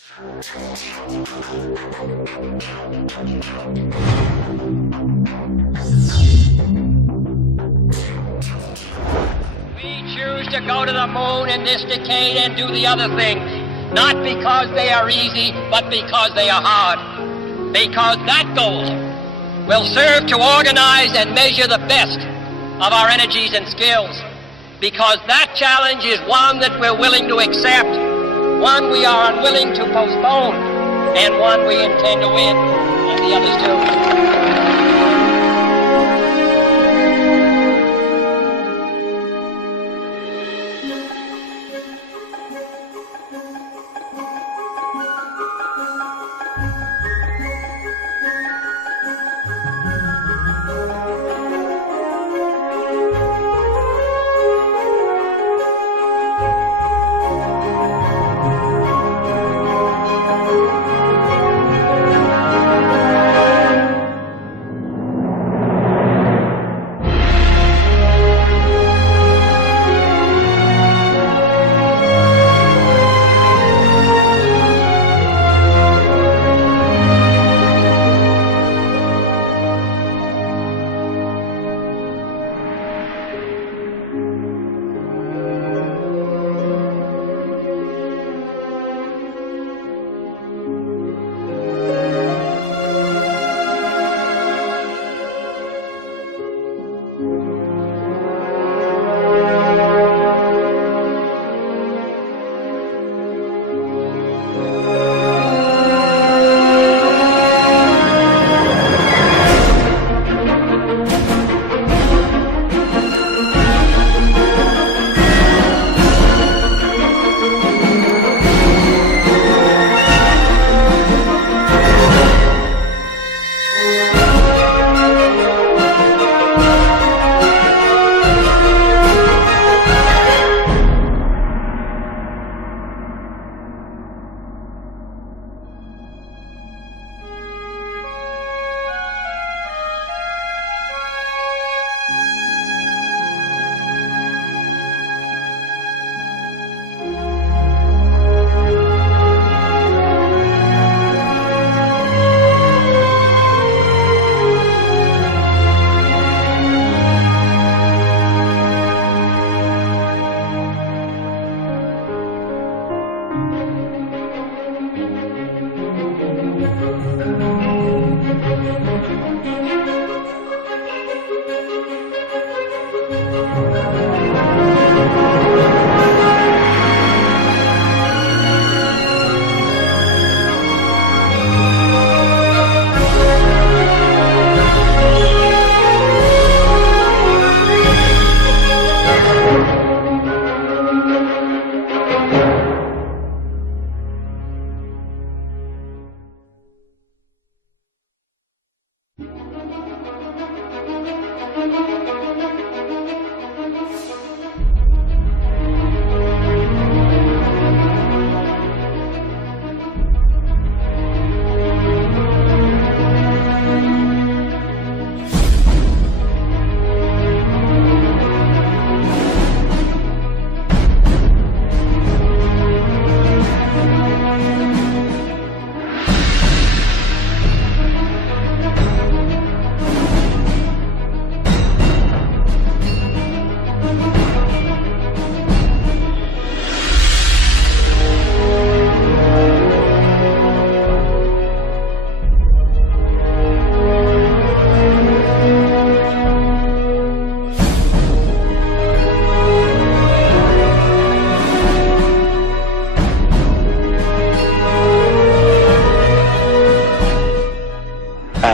We choose to go to the moon in this decade and do the other things, not because they are easy, but because they are hard. Because that goal will serve to organize and measure the best of our energies and skills. Because that challenge is one that we're willing to accept, one we are unwilling to postpone, and one we intend to win, and the others too.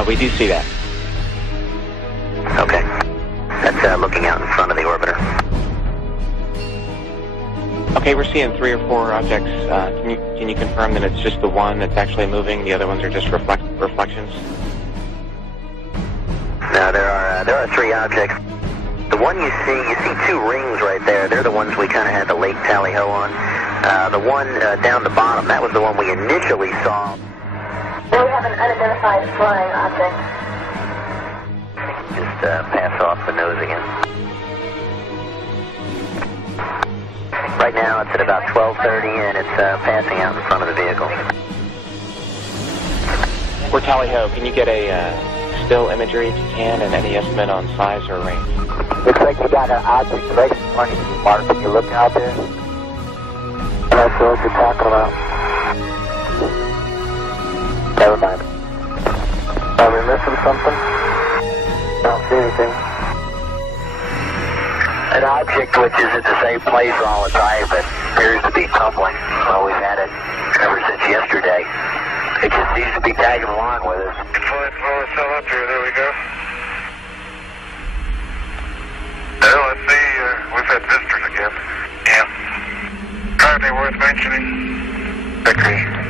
We do see that. Okay. That's looking out in front of the orbiter. Okay, we're seeing 3 or 4 objects. Can you confirm that it's just the one that's actually moving? The other ones are just reflections? No, there are 3 objects. The one you see 2 rings right there. They're the ones we kind of had the Lake Tally-Ho on. The one down the bottom, that was the one we initially saw. We have an unidentified flying object. Just pass off the nose again. Right now it's at about 12:30 and it's passing out in front of the vehicle. For Tally Ho, can you get a still imagery if you can, and any estimate on size or range? Looks like you got an object right in front of you, Mark. Can you look out there? That's what you're talking about. Never mind. Are we missing something? I don't see anything. An object which is at the same place all the time but appears to be tumbling. Well, we've had it ever since yesterday. It just seems to be tagging along with us. Flight flow is still up here. There we go. Well, let's see. We've had visitors again. Yeah. Hardly worth mentioning. Agree.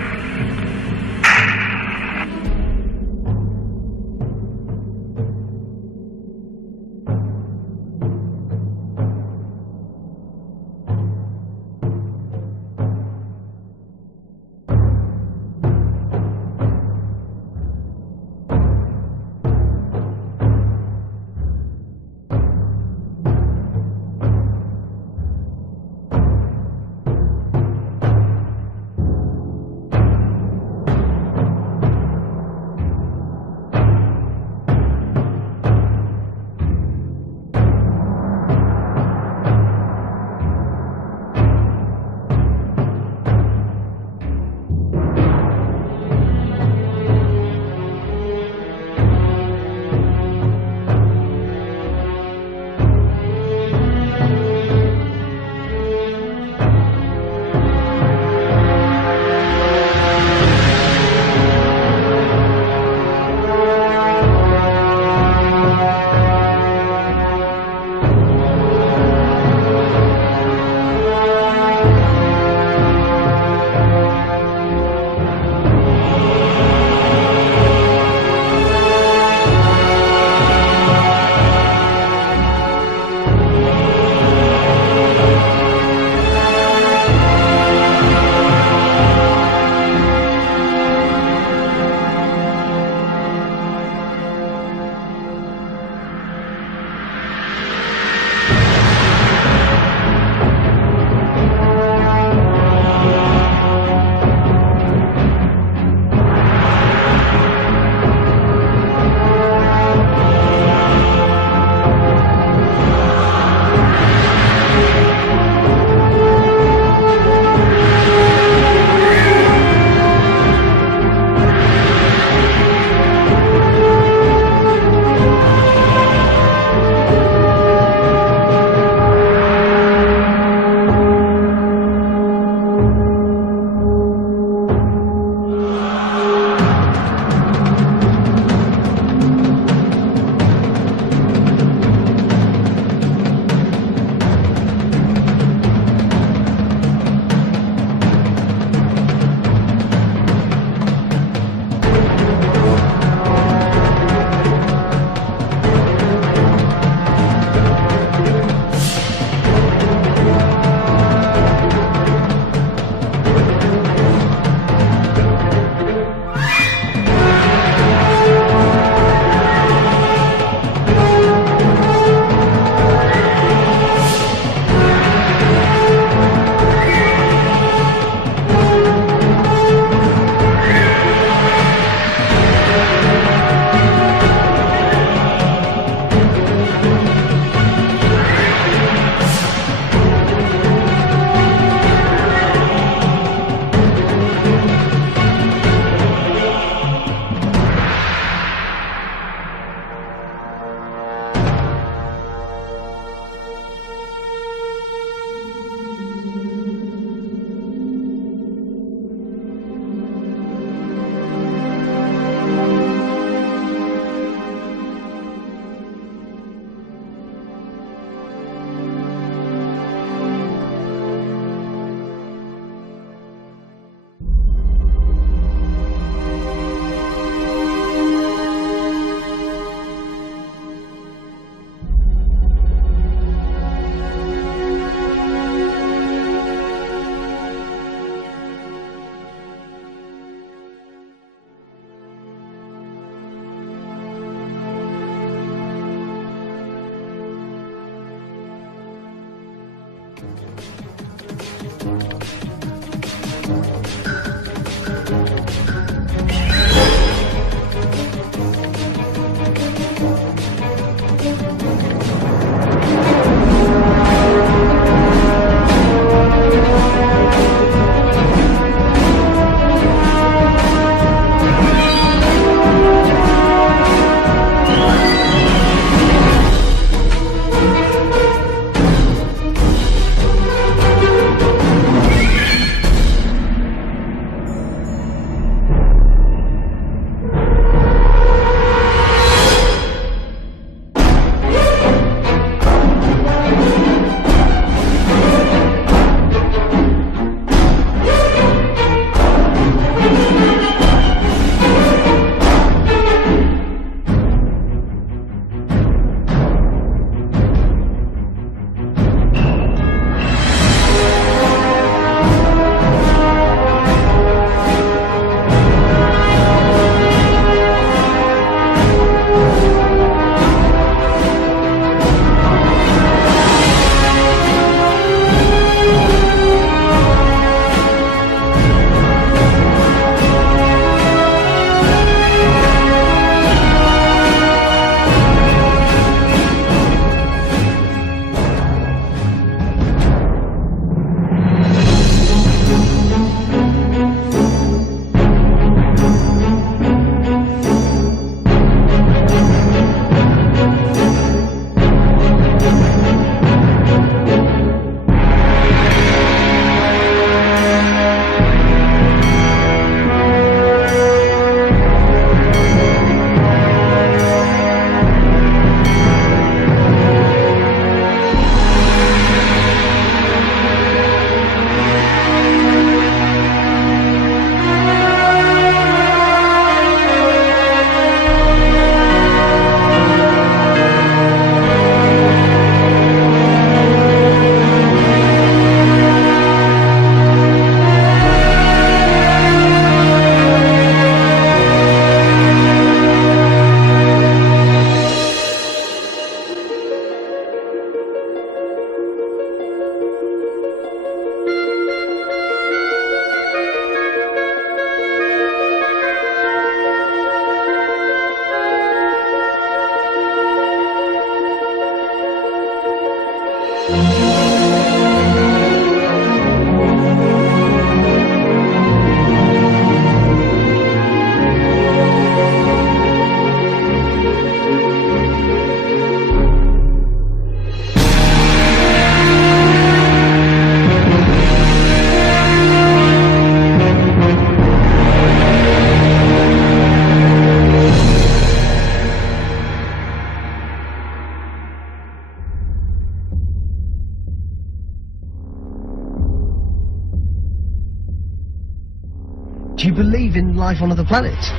Do you believe in life on other planets?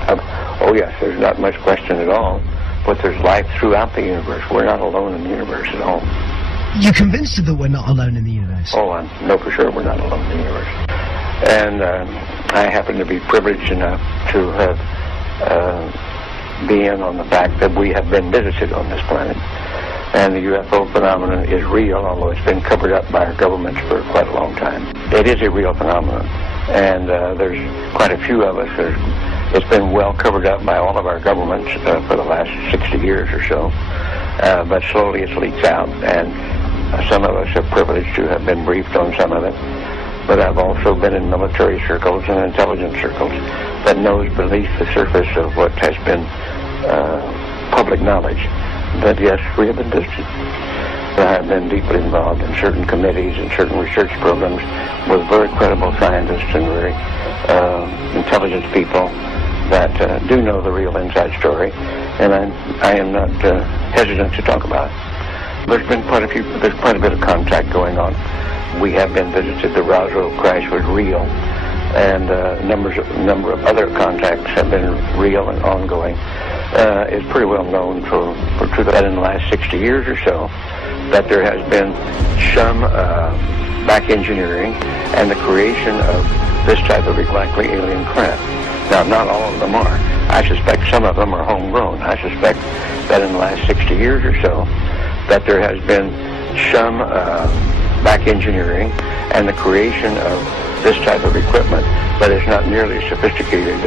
Oh yes, there's not much question at all. But there's life throughout the universe. We're not alone in the universe at all. You're convinced that we're not alone in the universe? Oh, I know for sure we're not alone in the universe. And I happen to be privileged enough to have be in on the fact that we have been visited on this planet. And the UFO phenomenon is real, although it's been covered up by our governments for quite a long time. It is a real phenomenon. And there's quite a few of us. It's been well covered up by all of our governments for the last 60 years or so. But slowly it leaks out, and some of us are privileged to have been briefed on some of it. But I've also been in military circles and intelligence circles that knows beneath the surface of what has been public knowledge that, yes, we have been visited. I have been deeply involved in certain committees and certain research programs with very credible scientists and very intelligent people that do know the real inside story, and I am not hesitant to talk about it. There's quite a bit of contact going on. We have been visited. The Roswell crash was real, and a number of other contacts have been real and ongoing. It's pretty well known that in the last 60 years or so that there has been some back engineering and the creation of this type of likely alien craft. Now, not all of them are. I suspect some of them are homegrown. I suspect that in the last 60 years or so that there has been some back engineering and the creation of this type of equipment, but it's not nearly as sophisticated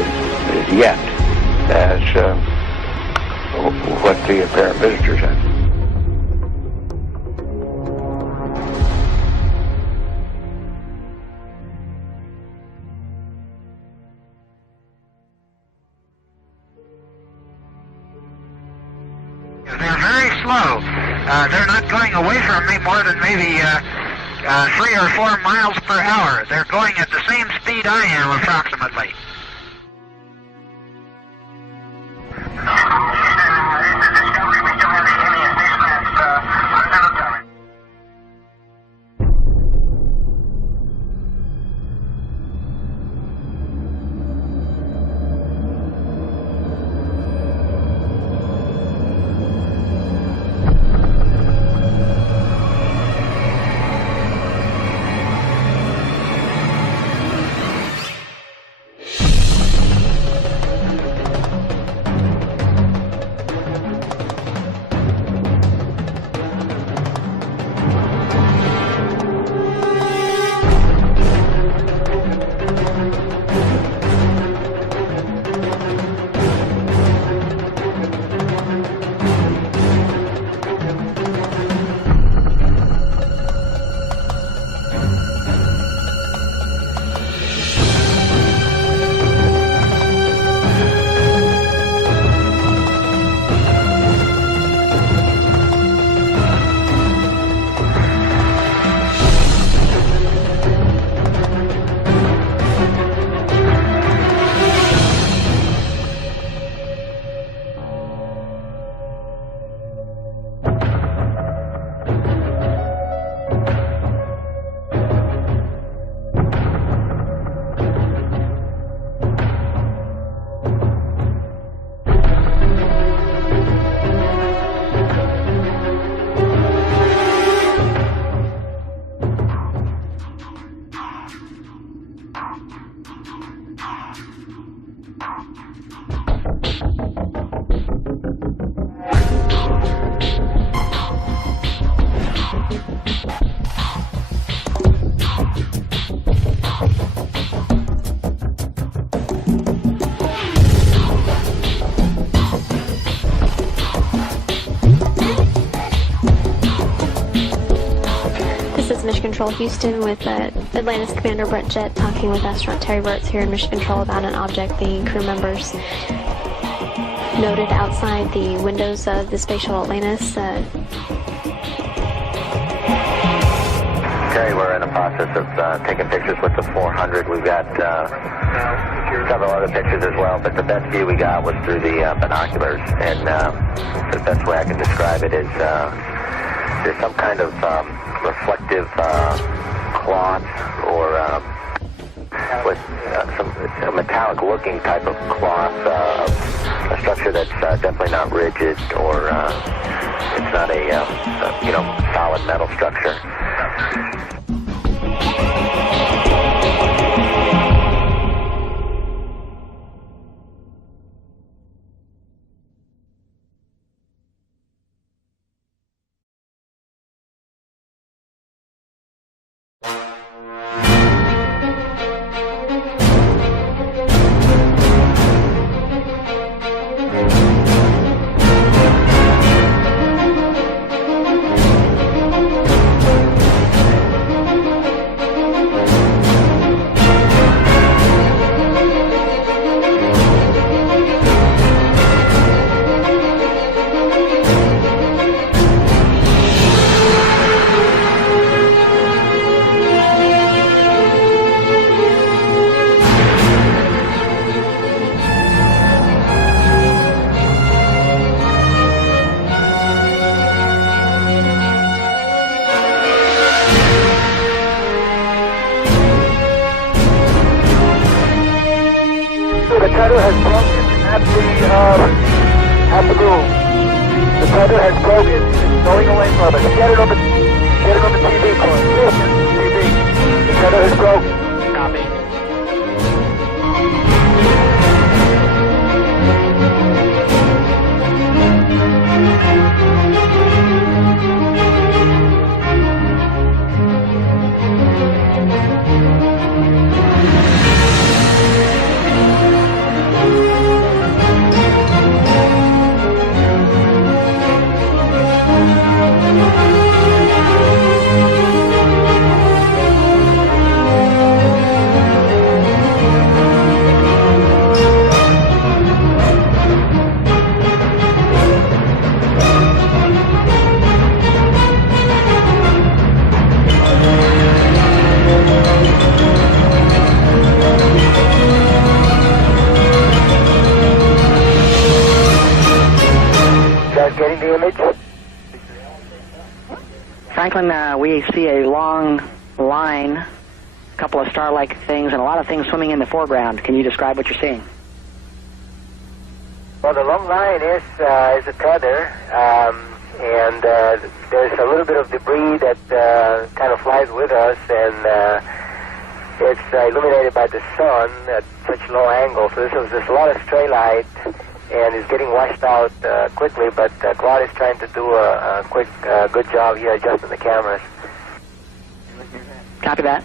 yet as what the apparent visitors have. They're very slow. They're not going away from me more than maybe 3 or 4 miles per hour. They're going at the same speed I am, approximately. Mission Control Houston with Atlantis Commander Brett Jett talking with astronaut Terry Wirtz here in Mission Control about an object the crew members noted outside the windows of the Space Shuttle Atlantis. Terry, we're in the process of taking pictures with the 400. We've got several other pictures as well, but the best view we got was through the binoculars, and the best way I can describe it is there's some kind of reflective cloth or with a metallic-looking type of cloth, a structure that's definitely not rigid, or it's not a solid metal structure. The tether has broken at the boom. The tether has broken. It's going away from us. Get it on the TV, Corey. TV. The tether has broken. Copy. Getting the image? Franklin, we see a long line, a couple of star-like things, and a lot of things swimming in the foreground. Can you describe what you're seeing? Well, the long line is a tether, and there's a little bit of debris that kind of flies with us, and it's illuminated by the sun at such low angle. So there's a lot of stray light, and it's getting washed out quickly, but Claude is trying to do a quick, good job here adjusting the cameras. Copy that.